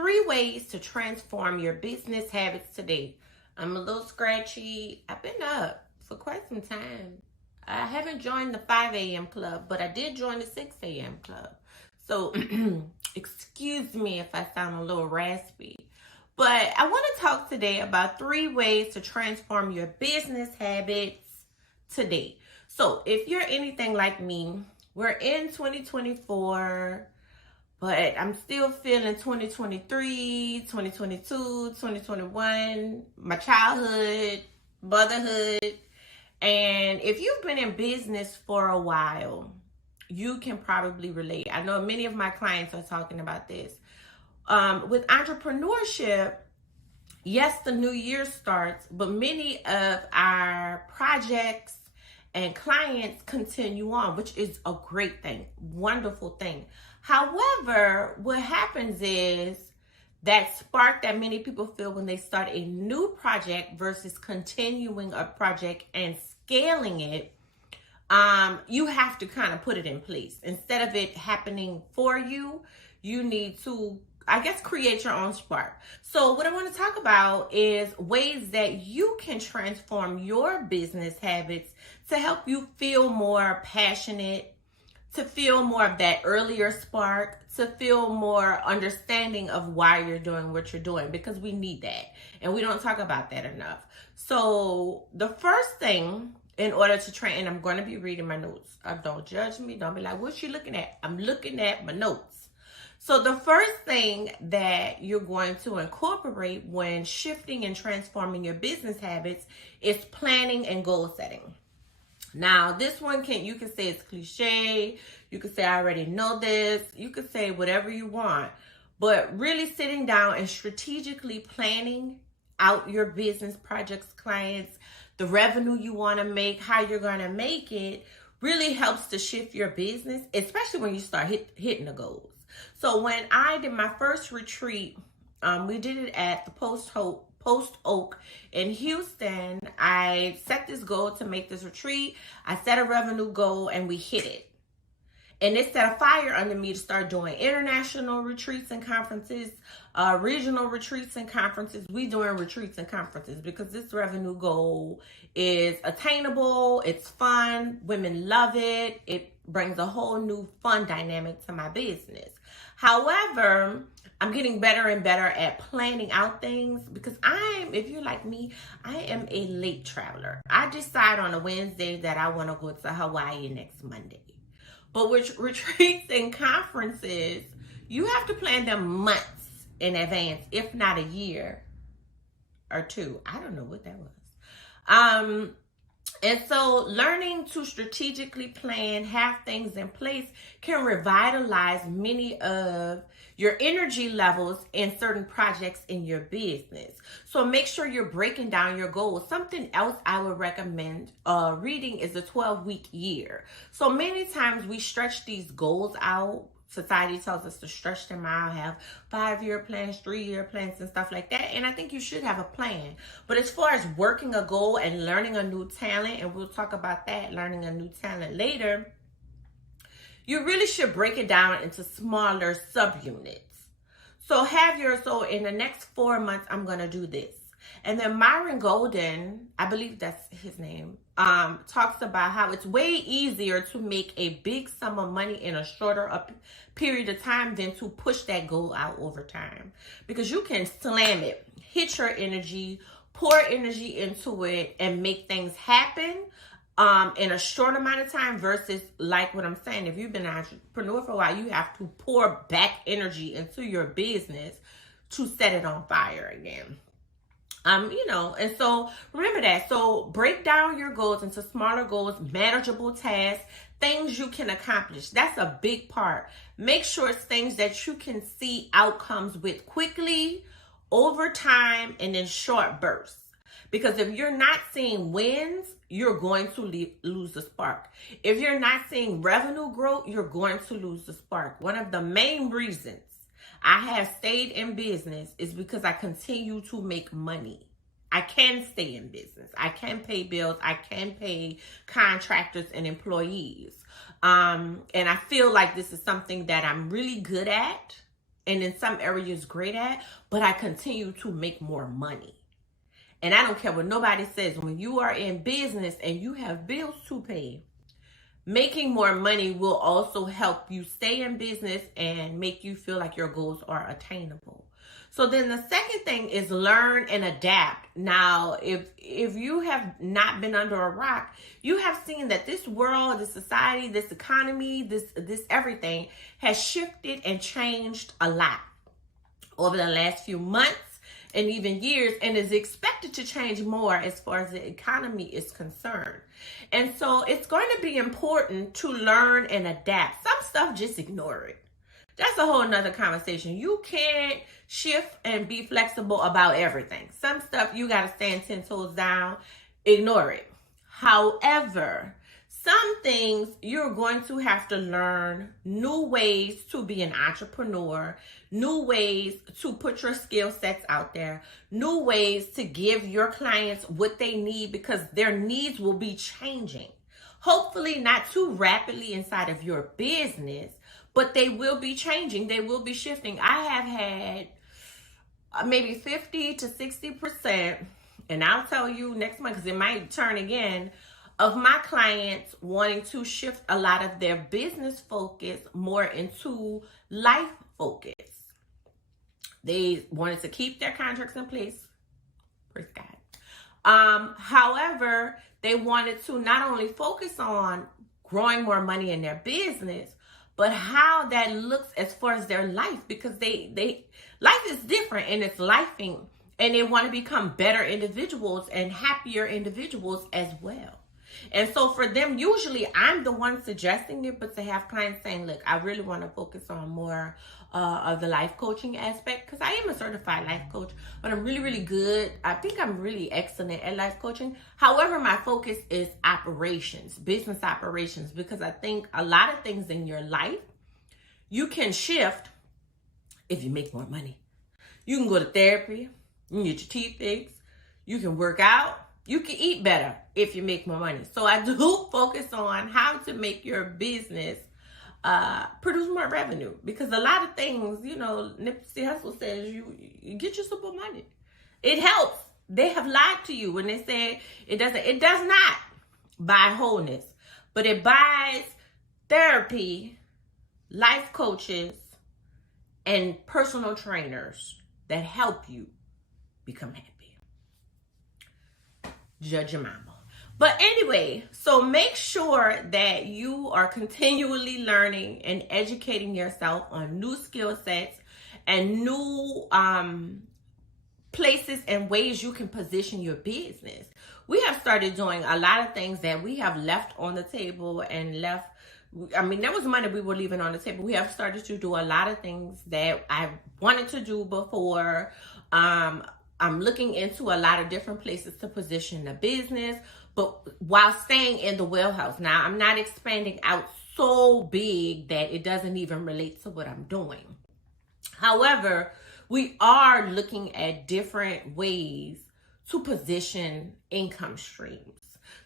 3 ways to transform your business habits today. I'm a little scratchy. I've been up for quite some time. I haven't joined the 5 a.m. club, but I did join the 6 a.m. club. So excuse me if I sound a little raspy. But I want to talk today about 3 ways to transform your business habits today. So if you're anything like me, we're in 2024, but I'm still feeling 2023, 2022, 2021, my childhood, motherhood. And if you've been in business for a while, you can probably relate. I know many of my clients are talking about this. With entrepreneurship, yes, the new year starts, but many of our projects and clients continue on, which is a great thing, wonderful thing. However, what happens is that spark that many people feel when they start a new project versus continuing a project and scaling it, you have to kind of put it in place. Instead of it happening for you, you need to, I guess, create your own spark. So what I want to talk about is ways that you can transform your business habits to help you feel more passionate, to feel more of that earlier spark, to feel more understanding of why you're doing what you're doing, because we need that. And we don't talk about that enough. So the first thing, in order to train, and I'm going to be reading my notes. Don't judge me. Don't be like, what's she looking at? I'm looking at my notes. So the first thing that you're going to incorporate when shifting and transforming your business habits is planning and goal setting. Now, this one you can say it's cliche. You can say, I already know this. You can say whatever you want. But really sitting down and strategically planning out your business projects, clients, the revenue you want to make, how you're going to make it, really helps to shift your business, especially when you start hitting the goals. So when I did my first retreat, we did it at the Post Oak in Houston. I set this goal to make this retreat. I set a revenue goal and we hit it. And it set a fire under me to start doing international retreats and conferences, regional retreats and conferences. We doing retreats and conferences because this revenue goal is attainable. It's fun. Women love it. It brings a whole new fun dynamic to my business. However, I'm getting better and better at planning out things because if you're like me, I am a late traveler. I decide on a Wednesday that I want to go to Hawaii next Monday. But with retreats and conferences, you have to plan them months in advance, if not a year or two. I don't know what that was. And so learning to strategically plan, have things in place can revitalize many of your energy levels in certain projects in your business. So make sure you're breaking down your goals. Something else I would recommend reading is the 12-week year. So many times we stretch these goals out. Society tells us to stretch them out, have 5-year plans, 3-year plans, and stuff like that. And I think you should have a plan. But as far as working a goal and learning a new talent, and we'll talk about that, learning a new talent later, you really should break it down into smaller subunits. So in the next 4 months, I'm going to do this. And then Myron Golden, I believe that's his name, talks about how it's way easier to make a big sum of money in a shorter period of time than to push that goal out over time. Because you can slam it, hit your energy, pour energy into it, and make things happen in a short amount of time versus, like what I'm saying, if you've been an entrepreneur for a while, you have to pour back energy into your business to set it on fire again. And so remember that. So break down your goals into smaller goals, manageable tasks, things you can accomplish. That's a big part. Make sure it's things that you can see outcomes with quickly, over time, and in short bursts. Because if you're not seeing wins, you're going to lose the spark. If you're not seeing revenue growth, you're going to lose the spark. One of the main reasons I have stayed in business is because I continue to make money. I can stay in business. I can pay bills. I can pay contractors and employees. And I feel like this is something that I'm really good at and in some areas great at, but I continue to make more money. And I don't care what nobody says. When you are in business and you have bills to pay, making more money will also help you stay in business and make you feel like your goals are attainable. So then the second thing is learn and adapt. Now, if you have not been under a rock, you have seen that this world, this society, this economy, this everything has shifted and changed a lot over the last few months and even years, and is expected to change more as far as the economy is concerned. And so it's going to be important to learn and adapt. Some stuff, just ignore it. That's a whole nother conversation. You can't shift and be flexible about everything. Some stuff you got to stand 10 toes down, ignore it. However, some things you're going to have to learn new ways to be an entrepreneur, new ways to put your skill sets out there, new ways to give your clients what they need, because their needs will be changing. Hopefully not too rapidly inside of your business, but they will be changing. They will be shifting. I have had maybe 50 to 60%, and I'll tell you next month, because it might turn again, of my clients wanting to shift a lot of their business focus more into life focus. They wanted to keep their contracts in place. Praise God. However, they wanted to not only focus on growing more money in their business, but how that looks as far as their life, because they life is different and it's lifing, and they want to become better individuals and happier individuals as well. And so for them, usually I'm the one suggesting it, but to have clients saying, look, I really want to focus on more of the life coaching aspect, because I am a certified life coach, but I'm really, really good. I think I'm really excellent at life coaching. However, my focus is operations, business operations, because I think a lot of things in your life you can shift if you make more money. You can go to therapy, you can get your teeth fixed, you can work out, you can eat better if you make more money. So I do focus on how to make your business produce more revenue, because a lot of things, you know, Nipsey Hussle says you get your super money. It helps. They have lied to you when they say it doesn't. It does not buy wholeness, but it buys therapy, life coaches, and personal trainers that help you become happy. Judge your mama. But anyway, so make sure that you are continually learning and educating yourself on new skill sets and new places and ways you can position your business. We have started doing a lot of things that we have left on the table and left. I mean, there was money we were leaving on the table. We have started to do a lot of things that I wanted to do before. I'm looking into a lot of different places to position the business, but while staying in the wheelhouse. Now, I'm not expanding out so big that it doesn't even relate to what I'm doing. However, we are looking at different ways to position income streams.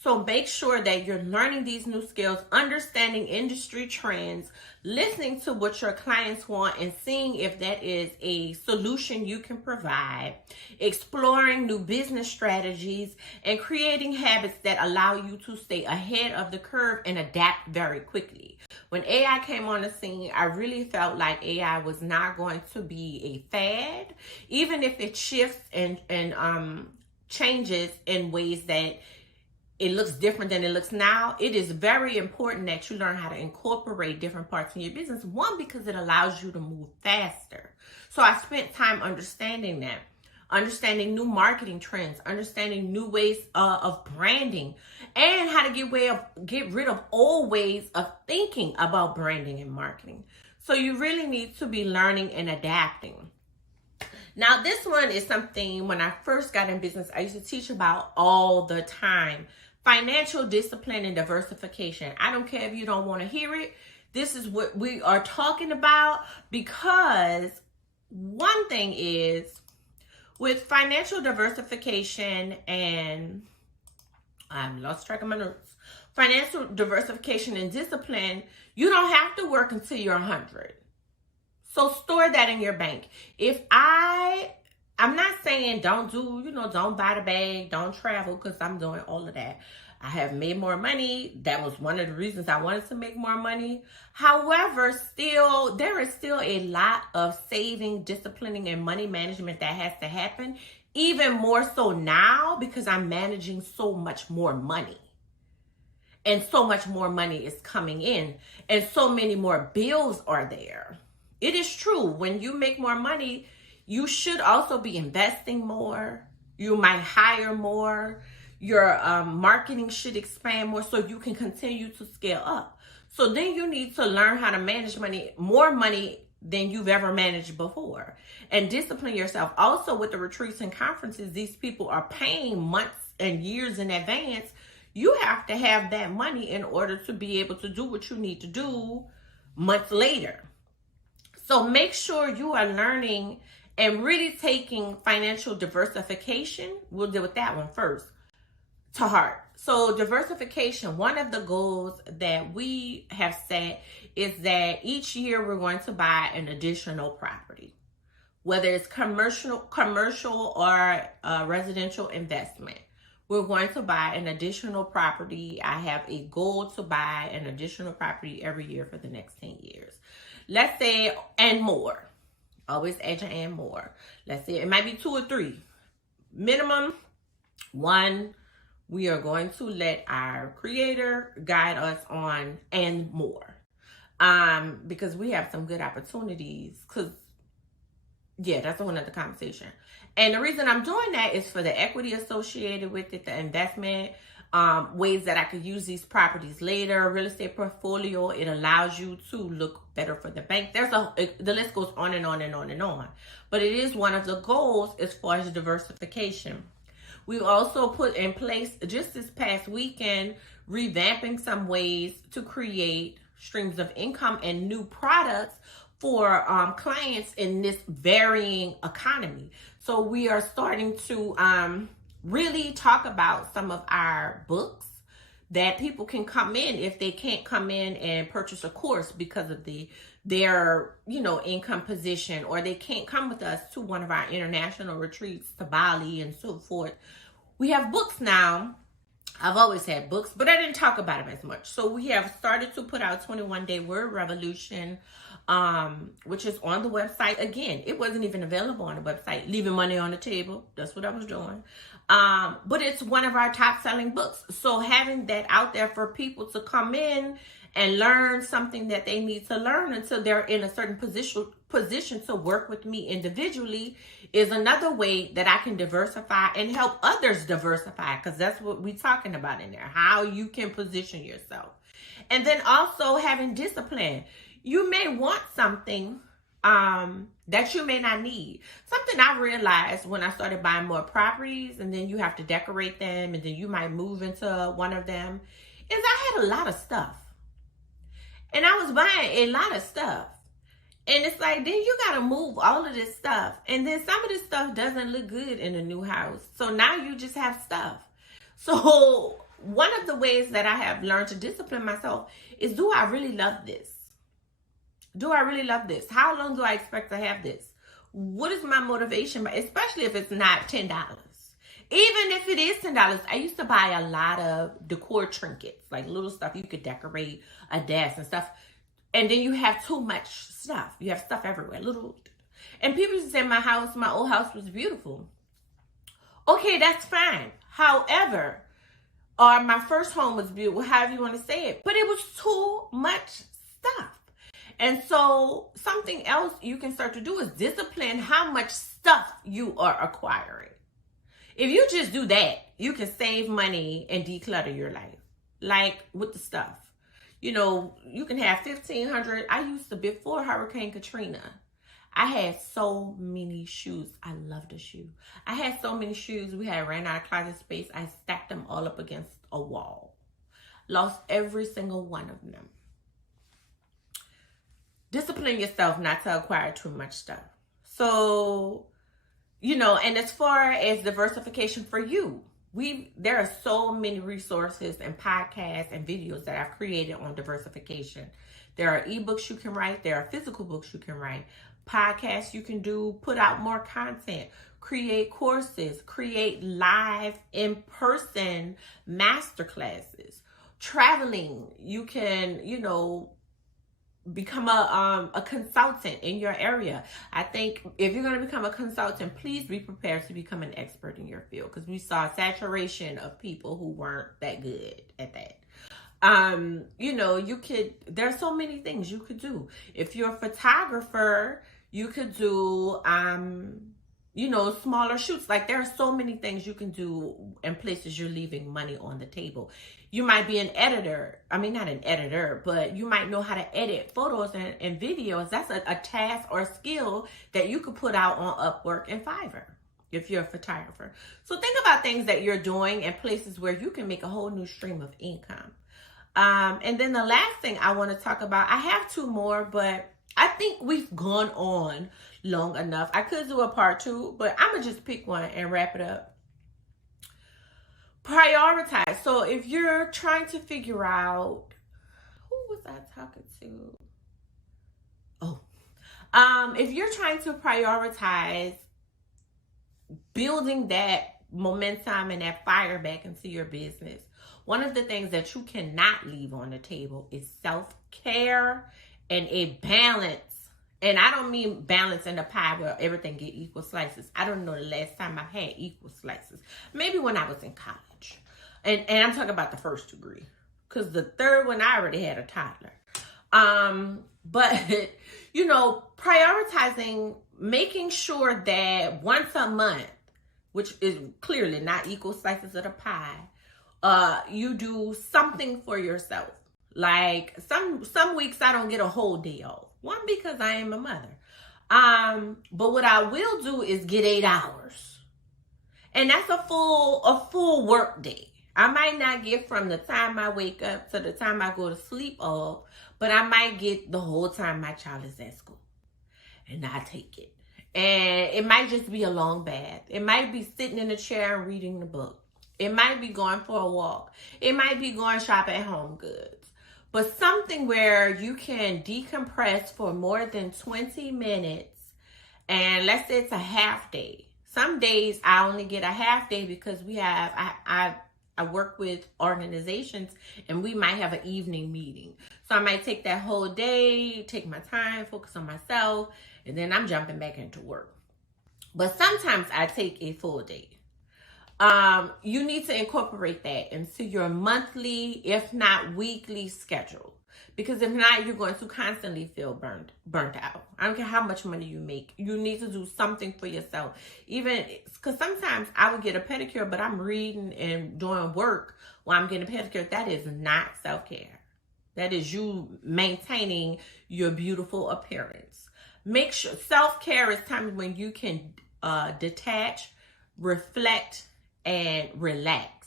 So make sure that you're learning these new skills, understanding industry trends, listening to what your clients want and seeing if that is a solution you can provide, exploring new business strategies, and creating habits that allow you to stay ahead of the curve and adapt very quickly. When AI came on the scene, I really felt like AI was not going to be a fad, even if it shifts and changes in ways that it looks different than it looks now. It is very important that you learn how to incorporate different parts in your business. One, because it allows you to move faster. So I spent time understanding that, understanding new marketing trends, understanding new ways of branding, and how to get rid of old ways of thinking about branding and marketing. So you really need to be learning and adapting. Now, this one is something when I first got in business, I used to teach about all the time. Financial discipline and diversification. I don't care if you don't want to hear it. This is what we are talking about, because one thing is with financial diversification, and I lost track of my notes. Financial diversification and discipline, you don't have to work until you're 100. So store that in your bank. I'm not saying don't buy the bag, don't travel, because I'm doing all of that. I have made more money. That was one of the reasons I wanted to make more money. However, there is still a lot of saving, disciplining, and money management that has to happen. Even more so now because I'm managing so much more money. And so much more money is coming in. And so many more bills are there. It is true. When you make more money, you should also be investing more. You might hire more. Your marketing should expand more so you can continue to scale up. So then you need to learn how to manage money, more money than you've ever managed before. And discipline yourself. Also with the retreats and conferences, these people are paying months and years in advance. You have to have that money in order to be able to do what you need to do months later. So make sure you are learning and really taking financial diversification, we'll deal with that one first, to heart. So diversification, one of the goals that we have set is that each year we're going to buy an additional property, whether it's commercial or residential investment. We're going to buy an additional property. I have a goal to buy an additional property every year for the next 10 years. Let's say, and more. Always add your and more. Let's say it might be 2 or 3. Minimum 1, we are going to let our creator guide us on and more. Because we have some good opportunities. That's a whole nother conversation. And the reason I'm doing that is for the equity associated with it, the investment, ways that I could use these properties later, real estate portfolio. It allows you to look better for the bank. The list goes on and on and on and on. But it is one of the goals as far as diversification. We also put in place just this past weekend, revamping some ways to create streams of income and new products for clients in this varying economy. So we are starting to really talk about some of our books that people can come in if they can't come in and purchase a course because of their income position, or they can't come with us to one of our international retreats to Bali and so forth. We have books now. I've always had books, but I didn't talk about them as much. So we have started to put out 21-Day Word Revolution, which is on the website. Again, it wasn't even available on the website. Leaving money on the table. That's what I was doing. But it's one of our top selling books. So having that out there for people to come in and learn something that they need to learn until they're in a certain position to work with me individually is another way that I can diversify and help others diversify, because that's what we're talking about in there, how you can position yourself. And then also having discipline. You may want something that you may not need. Something I realized when I started buying more properties, and then you have to decorate them, and then you might move into one of them, is I had a lot of stuff. And I was buying a lot of stuff. And it's like, then you got to move all of this stuff. And then some of this stuff doesn't look good in a new house. So now you just have stuff. So one of the ways that I have learned to discipline myself is, do I really love this? Do I really love this? How long do I expect to have this? What is my motivation? Especially if it's not $10. Even if it is $10, I used to buy a lot of decor trinkets, like little stuff you could decorate a desk and stuff. And then you have too much stuff. You have stuff everywhere. And people used to say my old house was beautiful. Okay, that's fine. However, or my first home was beautiful, however you want to say it. But it was too much stuff. And so something else you can start to do is discipline how much stuff you are acquiring. If you just do that, you can save money and declutter your life. Like with the stuff. You can have 1,500. I used to, before Hurricane Katrina, I had so many shoes. I love the shoe. I had so many shoes. We had ran out of closet space. I stacked them all up against a wall. Lost every single one of them. Discipline yourself not to acquire too much stuff. So, and as far as diversification for you, there are so many resources and podcasts and videos that I've created on diversification. There are ebooks you can write. There are physical books you can write. podcasts you can do, put out more content, create courses, create live in-person masterclasses. Traveling, you can, become a consultant in your area. I think if you're going to become a consultant, please be prepared to become an expert in your field, because we saw a saturation of people who weren't that good at that. There's so many things you could do. If you're a photographer, you could do smaller shoots. Like, there are so many things you can do in places you're leaving money on the table. You might be an editor. I mean, not an editor, but you might know how to edit photos and videos. That's a task or skill that you could put out on Upwork and Fiverr if you're a photographer. So think about things that you're doing and places where you can make a whole new stream of income. And then the last thing I want to talk about, I have two more, but I think we've gone on long enough. I could do a part 2, but I'm going to just pick one and wrap it up. Prioritize. So if you're trying to figure out, who was I talking to? If you're trying to prioritize building that momentum and that fire back into your business, one of the things that you cannot leave on the table is self-care and a balance. And I don't mean balance in the pie where everything get equal slices. I don't know the last time I had equal slices. Maybe when I was in college. And I'm talking about the first degree, because the third one I already had a toddler. But prioritizing, making sure that once a month, which is clearly not equal slices of the pie, you do something for yourself. Like some weeks I don't get a whole day off. One, because I am a mother. But what I will do is get 8 hours. And that's a full work day. I might not get from the time I wake up to the time I go to sleep off, but I might get the whole time my child is at school. And I take it. And it might just be a long bath. It might be sitting in a chair and reading the book. It might be going for a walk. It might be going shop at Home Goods. But something where you can decompress for more than 20 minutes. And let's say it's a half day. Some days I only get a half day because I work with organizations and we might have an evening meeting. So I might take that whole day, take my time, focus on myself, and then I'm jumping back into work. But sometimes I take a full day. You need to incorporate that into your monthly, if not weekly schedule. Because if not, you're going to constantly feel burnt out. I don't care how much money you make. You need to do something for yourself. Even because sometimes I would get a pedicure, but I'm reading and doing work while I'm getting a pedicure. That is not self-care. That is you maintaining your beautiful appearance. Make sure self-care is times when you can detach, reflect, and relax.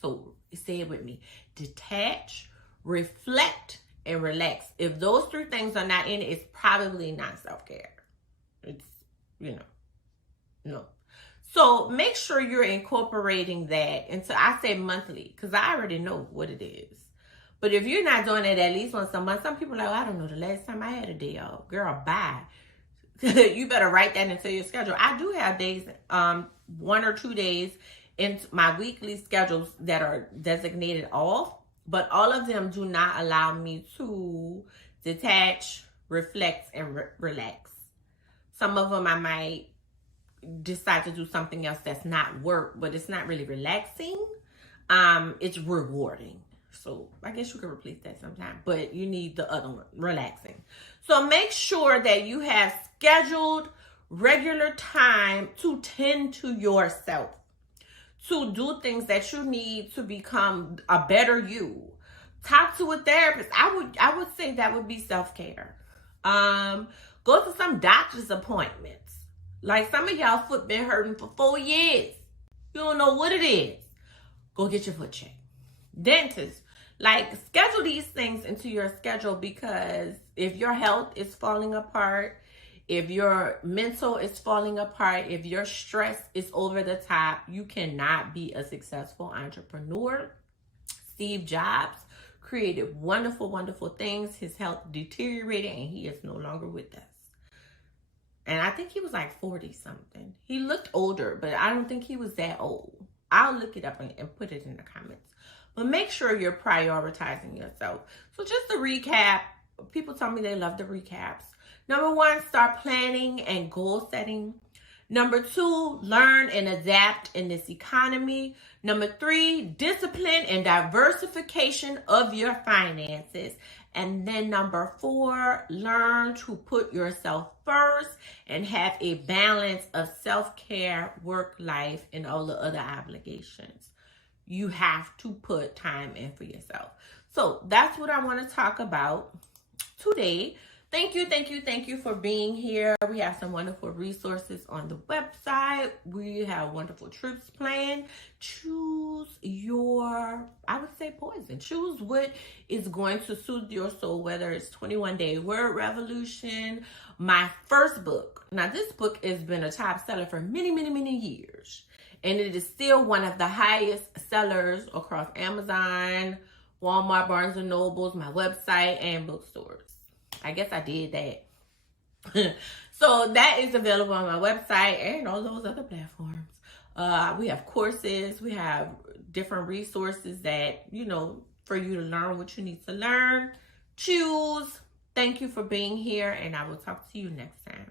So say it with me. Detach, reflect, and relax. If those 3 things are not in it, it's probably not self-care. It's, no. So make sure you're incorporating that into, I say monthly, because I already know what it is. But if you're not doing it at least once a month, some people are like, I don't know the last time I had a day off. Girl, bye. You better write that into your schedule. I do have days, 1 or 2 days in my weekly schedules that are designated off. But all of them do not allow me to detach, reflect, and relax. Some of them I might decide to do something else that's not work, but it's not really relaxing. It's rewarding. So I guess you could replace that sometime. But you need the other one, relaxing. So make sure that you have scheduled regular time to tend to yourself. To do things that you need to become a better you. Talk to a therapist. I would say that would be self-care. Go to some doctor's appointments. Like some of y'all foot been hurting for 4 years. You don't know what it is. Go get your foot checked. Dentist. Like, schedule these things into your schedule, because if your health is falling apart, if your mental is falling apart, if your stress is over the top, you cannot be a successful entrepreneur. Steve Jobs created wonderful, wonderful things. His health deteriorated and he is no longer with us. And I think he was like 40 something. He looked older, but I don't think he was that old. I'll look it up and put it in the comments. But make sure you're prioritizing yourself. So just to recap, people tell me they love the recaps. Number 1, start planning and goal setting. Number 2, learn and adapt in this economy. Number 3, discipline and diversification of your finances. And then number 4, learn to put yourself first and have a balance of self-care, work life, and all the other obligations. You have to put time in for yourself. So that's what I want to talk about today. Thank you for being here. We have some wonderful resources on the website. We have wonderful trips planned. Choose your, I would say, poison. Choose what is going to soothe your soul, whether it's 21 Day Word Revolution, my first book. Now, this book has been a top seller for many years. And it is still one of the highest sellers across Amazon, Walmart, Barnes & Nobles, my website, and bookstores. I guess I did that. So that is available on my website and all those other platforms. We have courses. We have different resources that, for you to learn what you need to learn. Choose. Thank you for being here, and I will talk to you next time.